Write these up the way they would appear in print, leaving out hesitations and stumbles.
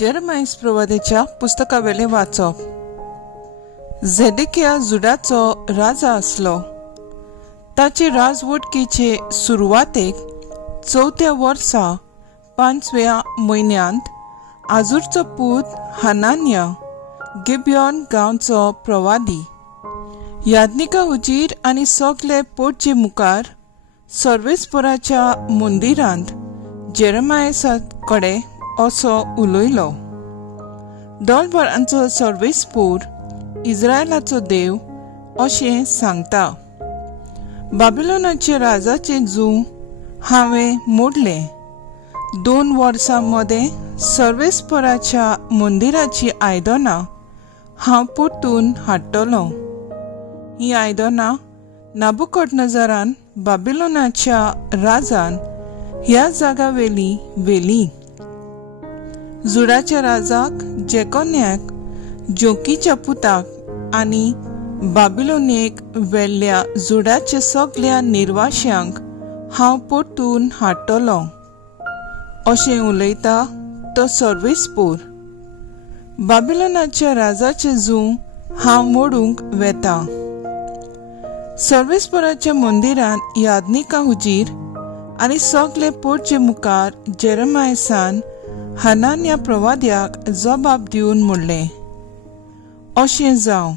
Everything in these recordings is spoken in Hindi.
जेरमाइस प्रवादीच्या पुस्तकावेले वाचप. झेदेकिया जुडाचो राजा असलो. ताची राजवटकीचे सुरवातेक 4थ्या वर्सा 5व्या म्हयन्यांत आजूरचो पूत हनान्या गिबेओन गांवचो प्रवादी यादनिका उजीर आनी सगले पोटचे मुखार सर्वेस्पराच्या मंदिरांत जेरमायसा कडे असो उलयलो. दोलबारांचो सर्वेस्पूर इस्रायलाचो देव अशें सांगता. बाबिलोनाचे राजाचे जूं हांवें मोडले. 2 वर्सां मदें सर्वेस्पराच्या मंदिराची आयदनां हांव परतून हाडटलों. ही आयदनां नाबुकदनेझरान बाबिलोनाच्या राजान ह्या जागावेली व्हेली. जुडाच्या राजाक जेकोन्याक जोकीच्या पुताक आनी बाबिलोनेक व्हेल्ल्या जुडाच्या सगळ्या निर्वाशांक हांव परतून हाडटलो अशें उलयता तो सर्वेस्पूर. बाबिलोनाच्या राजाचे जूं हांव मोडूंक वेता. सर्वेस्पराच्या मंदिरांत यादनिका हुजीर आनी सगले पोटचे मुखार जेरमायसान हनान्या प्रवाद्याक जबाब दिवन म्हणलें, अशें जावं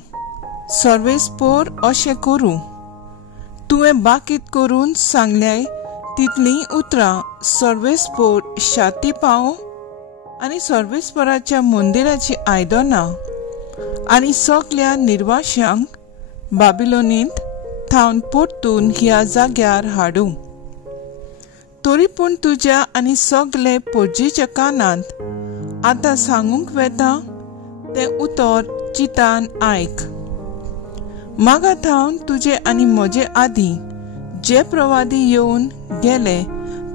सर्वेस्पोर अशें करूं. तुवें बाकीत करून सांगल्याय तितलीं उतरां सर्वेस्पोर शाती पावो आनी सर्वेस्पराच्या मंदिराची आयदनां आनी सगल्या निर्वाशांक बाबिलोनींत थावन परतून ह्या जाग्यार हाडूं. तरी पूण तुज्या आनी सगले पोरजेच्या कानांत आतां सांगूंक वेता तें उतर चितान आयक. मागात हांव तुजे आनी म्हजे आदीं जे प्रवादी येवन गेले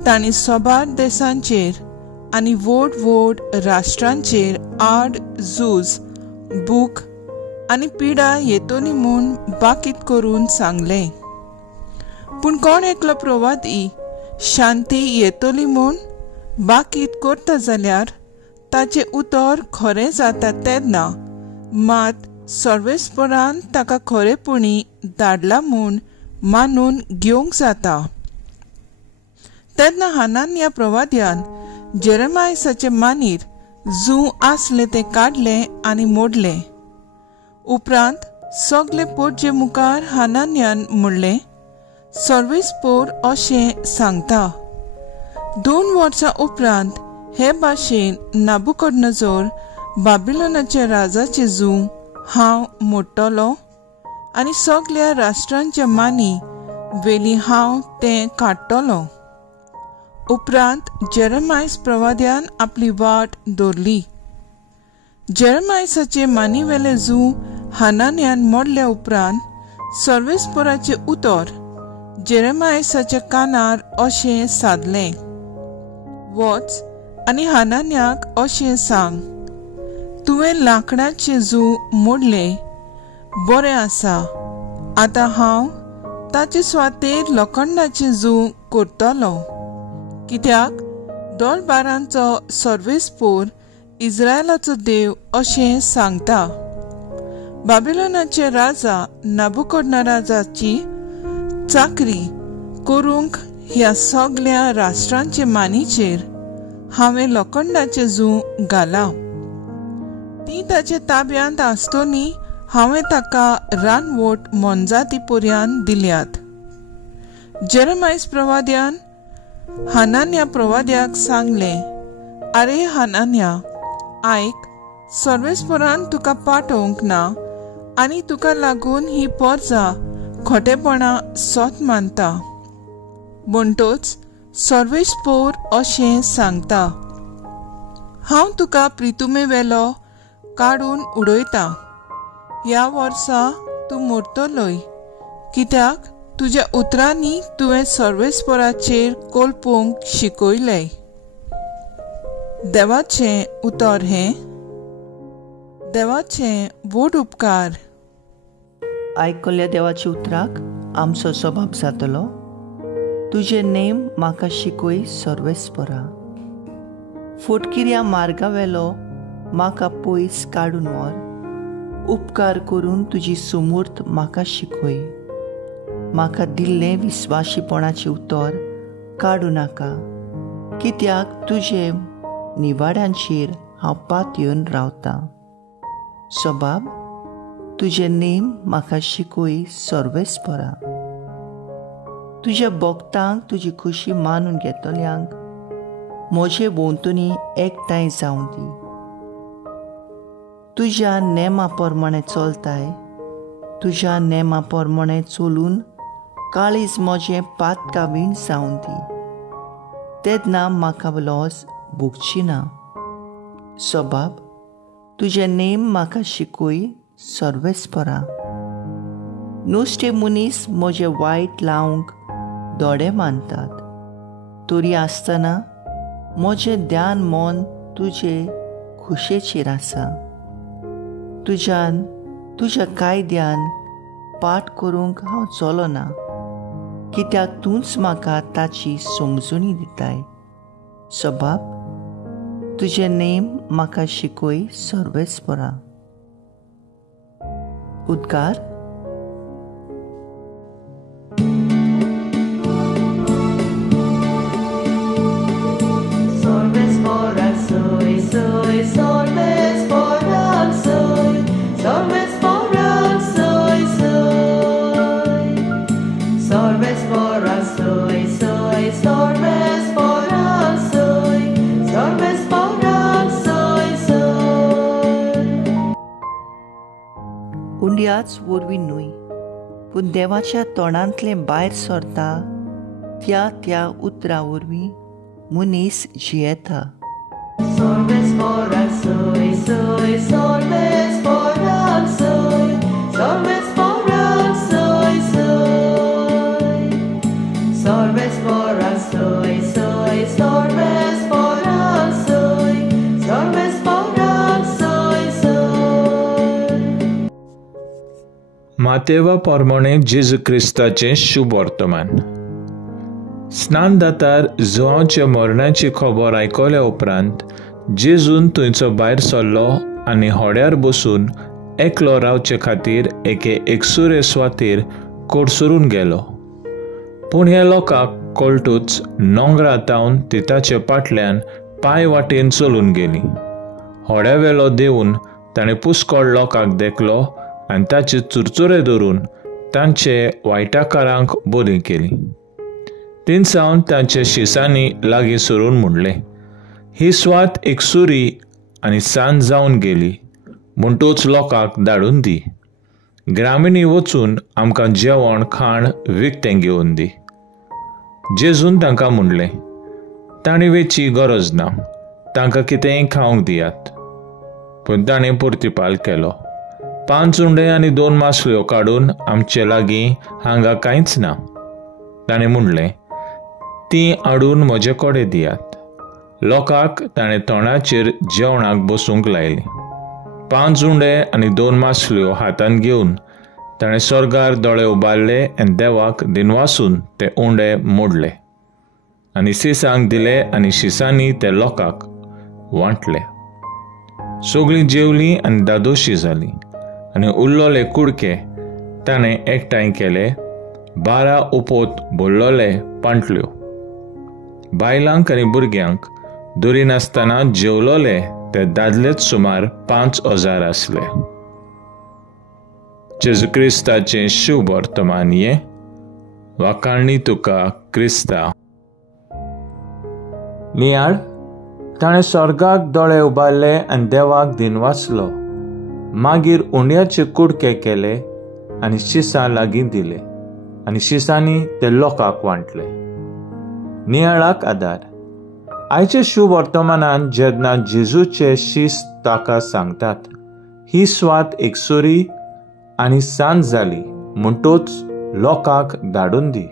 तांणी सोबार देशांचेर आनी व्हड व्हड राष्ट्रांचेर आड झूज बूक आनी पिडा येतली म्हूण बाकीत करून सांगलें. पूण कोण एकलो प्रवादी शांती येतली म्हूण बाकीत करता जाल्यार ताचें उतर खरें जाता तेन्ना मात सर्वेस्परान ताका खरेपणी धाडला म्हूण मानून घेवंक जाता. तेन्ना हनान्या प्रवाद्यान जेरमायसाचे मानीर जूं आसलें तें काडलें आनी मोडलें. उपरांत सगले पोटचे मुखार हनान्यान म्हणलें, सर्वेस्पोर अशें सांगता. 2 वर्सां उपरांत हे भाशेन नाबुकदनेझर बाबिलोनाच्या राजाचे जूं हांव मोडटलो आनी सगल्या राष्ट्रांच्या मानी वेली हांव तें काडटलों. उपरांत जेरमायस प्रवाद्यान आपली वाट दवरली. जेरमायसाचे मानीवेले जूं हनान्यान मोडल्या उपरांत सर्वेस्पोराचे उतर जेरमायसाच्या कानार अशें सादलें, वच आनी हनान्याक अशें सांग, तुवें लांकडाचे जूं मोडलें. बरें आसा, आतां हांव ताचे सुवातेर लोखंडाचें जूं करतलों. कित्याक दोलबारांचो सर्वेस्पोर इस्रायलाचो देव अशें सांगता. बाबिलोनाचे राजा नाबुकदनेझराची चाकरी करूंक ह्या सगल्या राष्ट्रांचे मानीचेर हांवें लोखंडाचें जूं घालां. ती ताचे ताब्यांत आसतनी हांवें ताका रानवट मोनजाती पर्यंत दिल्यात. जेरमायस प्रवाद्यान हनान्या प्रवाद्याक सांगलें, आरे हनान्या, आयक, सर्वेस्परान तुका पाठोवंक ना आनी तुका लागून ही परजा खोटेपणा सोत मानता. म्हणटच सर्वेस्पोर अशें सांगता, हांव तुका प्रितुमेवेलो काडून उडयतां. ह्या वर्सा तूं मरतलोय, कित्याक तुज्या उतरांनी तुवें सर्वेस्पराचेर कोलपूंक शिकयलें. देवाचें उतर हें. देवाचें व्हड उपकार. आयकल्ल्या देवाच्या उतराक आमचो जबाब जातलो. तुजे नेम म्हाका शिकय सर्वेस्परा. फुटकिऱ्या मार्गावेलो म्हाका पयस काडून व्हर. उपकार करून तुजी समूर्त म्हाका शिकय. म्हाका दिल्लें विस्वाशीपणाचें उतर काडूं नाका, कित्याक तुजे निवाड्यांचेर हांव पातयेवन रावतां. सबाब, तुजे नेम म्हाका शिकय सर्वेस्परा. तुज्या भक्तांक तुजी खुशी मानून घेतल्यांक म्हजे भोंवतणी एकठांय जावं दी. तुज्या नेमा प्रमाणे चलताय. तुज्या नेमा प्रमाणे चलून काळीज म्हजें पातकावीण जावं दी. तेन्ना म्हाका लॉस भोगची ना. सबाब, तुजे नेम म्हाका शिकय सर्वेस्परा. नुस्ते मनीस म्हजे वायट लावंक दोडे मानतात, तरी आसतना म्हजें ध्यान मन तुजे खुशेचेर आसा. तुज्या कायद्यान पाठ करूंक हांव चलना, कित्याक तूंच म्हाका ताची समजुणी दिताय. सबाब, तुजे नेम म्हाका शिकय सर्वेस्परा. उद्गार. उंड्याच वरवीं न्हय, पूण देवाच्या तोंडांतलें भायर सरता त्या उतरा वरवीं मनीस जियेता. मातेवा पोरमोणे जेजू क्रिस्ताचें शुभ वर्तमान. स्नान दातार जुआंवच्या मरणाची खबर आयकल्या उपरांत जेजून थंयचो भायर सरलो आनी होड्यार बसून एकलो रावचे खातीर एके एकसुरे सुवातेर कोडसरून गेलो. पूण ह्या लोकांक कळटूच नोंगरा तावन ती ताचे फाटल्यान पांय वाटेन चलून गेली. होड्या वेलो देंवन ताणें पुस्कळ लोकांक देखलो आनी ताचे चुरचुरे धरून तांचे वायटाकारांक बोली केली. तिनसावन तांचे शिसांनी लागीं सरून म्हणलें, ही स्वात एकसुरी आनी सांज जावन गेली, म्हणटूच लोकांक धाडून दी. ग्रामिणी वचून आमकां जेवण खाण विकतें घेवन दी. जेजून तांकां म्हणलें, तांणी वेची गरज ना, तांकां कितेंय खावंक दियात. पूण ताणें प्रतिपाल केलो, 5 उंडे आनी 2 मासल्यो काडून आमचे लागीं हांगा कांयच ना. ताणें म्हणलें, ती हाडून म्हजे कडेन दियात. लोकांक ताणें तोंडाचेर जेवणाक बसूंक लायली. 5 उंडे आनी 2 मासल्यो हातान घेवन ताणें स्वर्गार दोळे उबारले आनी देवाक दिनवासून ते उंडे मोडले आनी शिसांक दिले आनी शिसांनी ते लोकांक वांटले. सगळीं जेवलीं आनी दादोशी जालीं आनी उरलोले कुडके ताणें एकठांय केले. 12 उपोत भरलोले पांटल्यो. बायलांक आनी भुरग्यांक दुरी नासतना जेवलोले ते दादलेच सुमार 5,000 आसले. जेजू क्रिस्ताचें शुभ वर्तमान ये. वाखाणणी तुका क्रिस्ता. नियाळ. ताणें स्वर्गाक दोळे उबारले आनी देवाक दिनवासलो. मागीर उंड्याचे कुडके केले आनी शिसां लागीं दिले आनी शिसांनी ते लोकांक वांटले. नियाळाक आदार. आयचे शुभ वर्तमानान जेन्ना जेजूचे शिस ताका सांगतात, ही स्वात एकसुरी आनी सांज जाली, म्हणटूच लोकांक धाडून दी.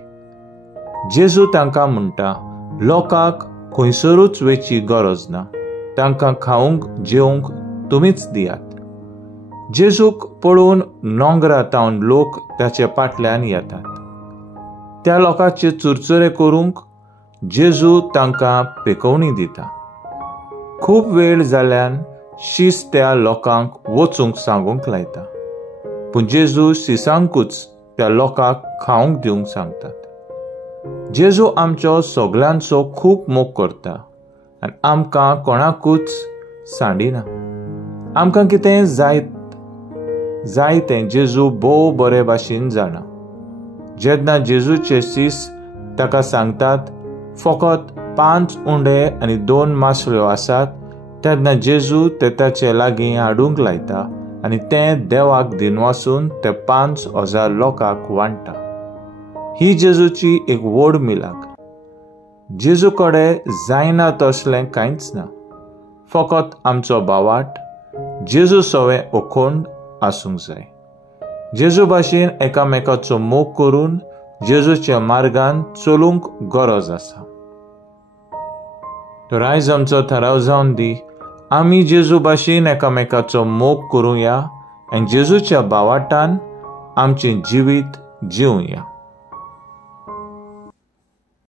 जेजू तांकां म्हणटा, लोकांक खंयसरूच वेची गरज ना, तांकां खावंक जेवंक तुमीच दियात. जेजूक पळोवन नोंगरा तावन लोक ताचे फाटल्यान येतात. त्या लोकांचे चुरचुरे करूंक जेजू तांकां पेकवणी दिता. खूब वेळ जाल्यान शीस त्या लोकांक वचूंक सांगूंक लायता, पूण जेजू शिसांकूच त्या लोकांक खावंक दिवंक सांगतात. जेजू आमचो सगल्यांचो खूब मोग करता आनी आमकां कोणाकूच सांडिना. आमकां कितें जाय तें जेजू भोव बरे भाशेन जाणा. जेन्ना जेजूचे शीस ताका सांगतात फकत 5 उंडे आनी 2 मासळ्यो आसात, तेन्ना जेजू ते ताचे लागीं हाडूंक लायता आनी तें देवाक दिवन वचून ते 5,000 लोकांक वांटता. ही जेजूची एक व्हड मिलाक. जेजू कडेन जायना तसलें कांयच ना, फकत आमचो बावाट जेजू सवें अखंड आसूंक जाय. जेजू भाशेन एकामेकाचो मोग करून जेजूच्या मार्गान चलूंक गरज आसा. तर आयज आमचो थाराव जावन दी, आमी जेजू भाशेन एकामेकाचो मोग करुया आनी जेजूच्या बावाटान आमचें जिवीत जिवया.